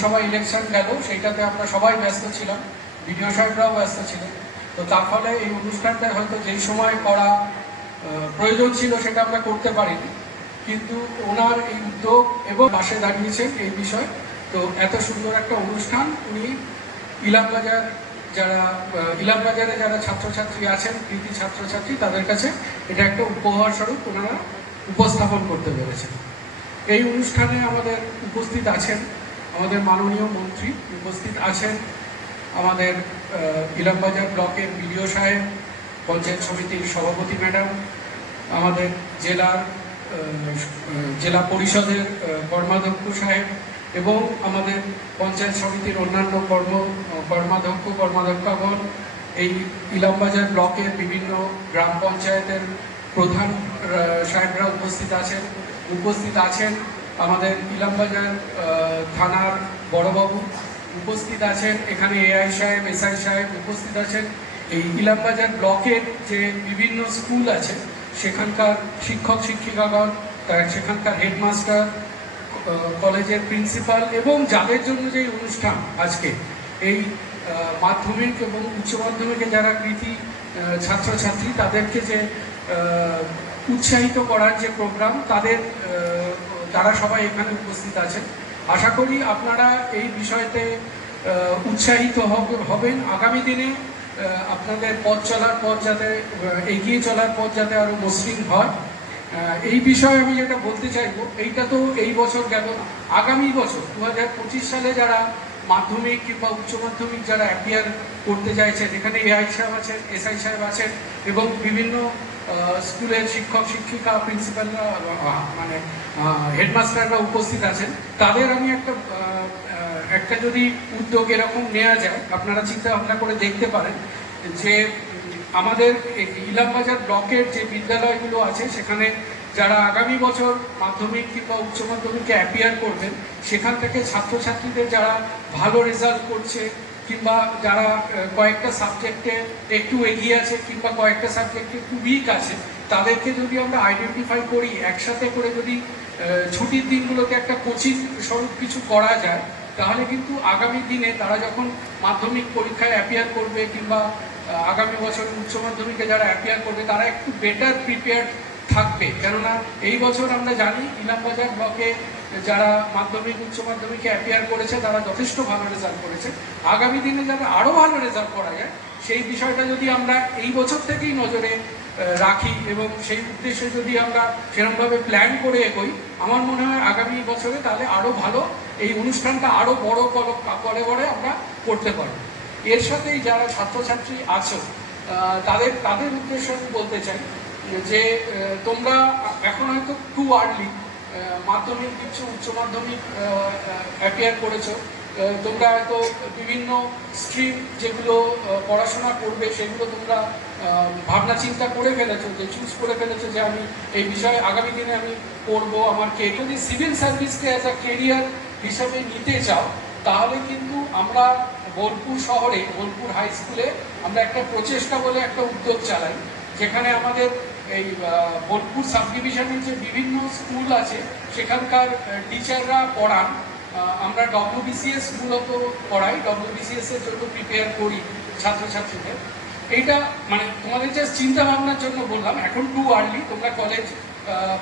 বিধানসভা ইলেকশন গেল, সেইটাতে আমরা সবাই ব্যস্ত ছিলাম, বিডিও সাহেবরাও ব্যস্ত ছিলেন। তো তার ফলে এই অনুষ্ঠানটা হয়তো যেই সময় করা প্রয়োজন ছিল সেটা আমরা করতে পারিনি, কিন্তু ওনার এই উদ্যোগ এবং পাশে দাঁড়িয়েছেন এই বিষয়। তো এত সুন্দর একটা অনুষ্ঠান উনি ইলামবাজারে যারা ছাত্রছাত্রী আছেন, কৃতি ছাত্রছাত্রী, তাদের কাছে এটা একটা উপহার স্বরূপ ওনারা উপস্থাপন করতে পেরেছেন। এই অনুষ্ঠানে আমাদের উপস্থিত আছেন আমাদের মাননীয় মন্ত্রী, উপস্থিত আছেন আমাদের ইলামবাজার ব্লকের বিডিও সাহেব, পঞ্চায়েত সমিতির সভাপতি ম্যাডাম, আমাদের জেলা পরিষদের কর্মাধ্যক্ষ সাহেব এবং আমাদের পঞ্চায়েত সমিতির অন্যান্য কর্মাধ্যক্ষগণ, এই ইলামবাজার ব্লকের বিভিন্ন গ্রাম পঞ্চায়েতের প্রধান সাহেবরা উপস্থিত আছেন আমাদের ইলামবাজার থানার বড়বাবু, উপস্থিত আছেন এখানে এআই সাহেব, এসআই সাহেব, উপস্থিত আছেন এই ইলামবাজার ব্লকের যে বিভিন্ন স্কুল আছে সেখানকার শিক্ষক শিক্ষিকাগণ, সেখানকার হেডমাস্টার, কলেজের প্রিন্সিপাল, এবং যাদের জন্য যে অনুষ্ঠান আজকে এই মাধ্যমিক এবং উচ্চ মাধ্যমিকে যারা কৃতি ছাত্রছাত্রী, তাদেরকে যে উৎসাহিত করার যে প্রোগ্রাম, তারা সবাই এখানে উপস্থিত আছেন। আশা করি আপনারা এই বিষয়তে উৎসাহিত হবেন। আগামী দিনে আপনাদের এগিয়ে চলার পথ যাতে আরো মসৃণ হয়, এই বিষয়ে আমি যেটা বলতে চাইবো, এইটা তো এই বছর গেল, আগামী বছর 2025 সালে যারা মাধ্যমিক কিংবা উচ্চ মাধ্যমিক যারা অ্যাপিয়ার করতে চাইছেন, এখানে এআই সাহেব আছেন, এসআই সাহেব আছেন এবং বিভিন্ন স্কুলের শিক্ষক শিক্ষিকা, প্রিন্সিপালরা, মানে হেডমাস্টাররা উপস্থিত আছেন। তাদের আমি একটা যদি উদ্যোগ এরকম নেওয়া যায়, আপনারা চিন্তা ভাবনা করে দেখতে পারেন যে আমাদের ইলামবাজার ব্লকের যে বিদ্যালয়গুলো আছে সেখানে যারা আগামী বছর মাধ্যমিক কিংবা উচ্চ মাধ্যমিকে অ্যাপিয়ার করবেন, সেখান থেকে ছাত্রছাত্রীদের যারা ভালো রেজাল্ট করছে কিংবা যারা কয়েকটা সাবজেক্টে একটু এগিয়ে আছে কিংবা কয়েকটা সাবজেক্টে একটু উইক আছে, তাদেরকে যদি আমরা আইডেন্টিফাই করি, একসাথে করে যদি ছুটির দিনগুলোতে একটা কোচিং স্বরূপ কিছু করা যায়, তাহলে কিন্তু আগামী দিনে তারা যখন মাধ্যমিক পরীক্ষায় অ্যাপিয়ার করবে কিংবা আগামী বছর উচ্চ মাধ্যমিকে যারা অ্যাপিয়ার করবে, তারা একটু বেটার প্রিপেয়ার্ড থাকবে। কেননা এই বছর আমরা জানি ইলামবাজার ব্লকে যারা মাধ্যমিক উচ্চ মাধ্যমিকে অ্যাপিয়ার করেছে তারা যথেষ্ট ভালো রেজাল্ট করেছে। আগামী দিনে যারা আরও ভালো রেজাল্ট করা যায়, সেই বিষয়টা যদি আমরা এই বছর থেকেই নজরে রাখি এবং সেই উদ্দেশ্যে যদি আমরা সেরকমভাবে প্ল্যান করে এগোই, আমার মনে হয় আগামী বছরে তাহলে আরও ভালো এই অনুষ্ঠানটা আরও বড় করে আমরা করতে পারব। এর সাথেই যারা ছাত্রছাত্রী আছো তাদের উদ্দেশ্যে আমি বলতে চাই যে তোমরা এখন হয়তো টু আর্লি মাধ্যমিক দিচ্ছ, উচ্চ মাধ্যমিক অ্যাপিয়ার করেছো, তোমরা হয়তো বিভিন্ন স্ট্রিম যেগুলো পড়াশোনা করবে সেগুলো তোমরা ভাবনা চিন্তা করে ফেলেছো, যে চুজ করে ফেলেছো যে আমি এই বিষয়ে আগামী দিনে আমি পড়বো। আমার যদি সিভিল সার্ভিসকে অ্যাজ আ কেরিয়ার হিসাবে নিতে চাও, তাহলে কিন্তু আমরা বোলপুর শহরে, বোলপুর হাই স্কুলে আমরা একটা প্রচেষ্টা বলে একটা উদ্যোগ চালাই, যেখানে আমাদের এই বোলপুর সাব ডিভিশনের যে বিভিন্ন স্কুল আছে সেখানকার টিচাররা পড়ান। আমরা WBCS মূলত পড়াই, WBCS এর জন্য প্রিপেয়ার করি ছাত্রছাত্রীদের। এইটা মানে তোমাদের জাস্ট চিন্তা ভাবনার জন্য বললাম। এখন টু আর্লি, তোমরা কলেজ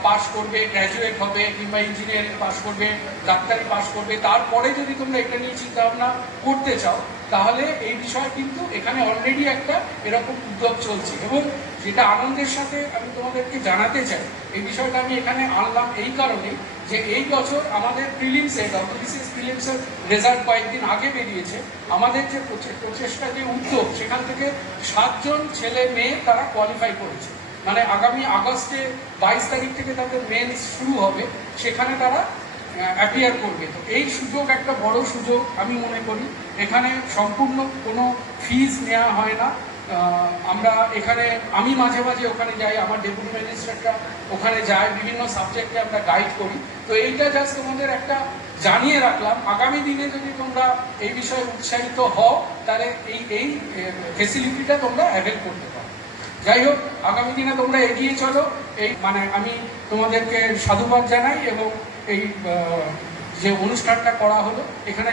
পাস করবে, গ্র্যাজুয়েট হবে কিংবা ইঞ্জিনিয়ারিং পাস করবে, ডাক্তারি পাস করবে, তারপরে যদি তোমরা এটা নিয়ে চিন্তা ভাবনা করতে চাও, তাহলে এই বিষয় কিন্তু এখানে অলরেডি একটা এরকম উদ্যোগ চলছে। এবং যেটা আনন্দের সাথে আমি তোমাদেরকে জানাতে চাই, এই বিষয়টা আমি এখানে আনলাম এই কারণেই যে এই বছর আমাদের WBCS প্রিলিমসের রেজাল্ট কয়েকদিন আগে বেরিয়েছে। আমাদের যে প্রচেষ্টা, যে উদ্যোগ, সেখান থেকে 7 জন ছেলে মেয়ে তারা কোয়ালিফাই করেছে। মানে আগামী আগস্টে 22 তারিখ থেকে তাদের মেন্স শুরু হবে, সেখানে তারা অ্যাপিয়ার করবে। তো এই সুযোগ একটা বড় সুযোগ আমি মনে করি। এখানে সম্পূর্ণ কোনো ফিজ নেওয়া হয় না। আমি মাঝে মাঝে ওখানে যাই, আমার ডেপুটি ম্যাজিস্ট্রেটরা ওখানে যায়, বিভিন্ন সাবজেক্টে আমরা গাইড করি। তো এইটা জাস্ট তোমাদের একটা জানিয়ে রাখলাম। আগামী দিনে যদি তোমরা এই বিষয়ে উৎসাহিত হও, তাহলে এই ফেসিলিটিটা তোমরা অ্যাভেল করতে পারো। যাই হোক, আগামী দিনে তোমরা এগিয়ে চলো, আমি তোমাদেরকে সাধুবাদ জানাই এবং এই যে অনুষ্ঠানটা করা হলো এখানে